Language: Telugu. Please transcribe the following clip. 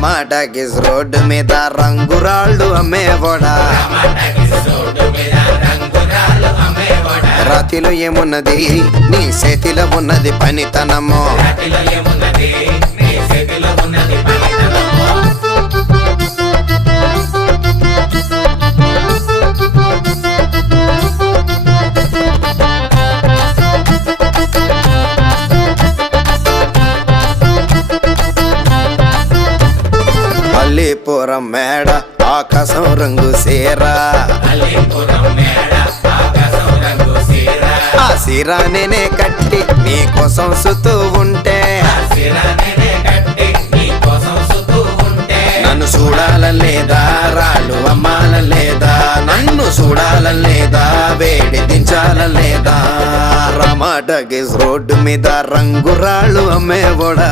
టమాటాకిస్ రోడ్డు మీద రంగురాళ్ళు అమ్మేవాడా రాతిలో ఏమున్నది నీ చేతిలో ఉన్నది పనితనము అల్లీపురం మేడ ఆకాశం రంగు సీరా ఆ సీరా నేనే కట్టి నీకోసం సుతూ ఉంటే నన్ను చూడాలలేదా రాళ్ళు అమ్మాలలేదా నన్ను చూడాలలేదా వేడి దించాలలేదా టమాటాకిస్ రోడ్డు మీద రంగురాళ్ళు అమ్మేవాడా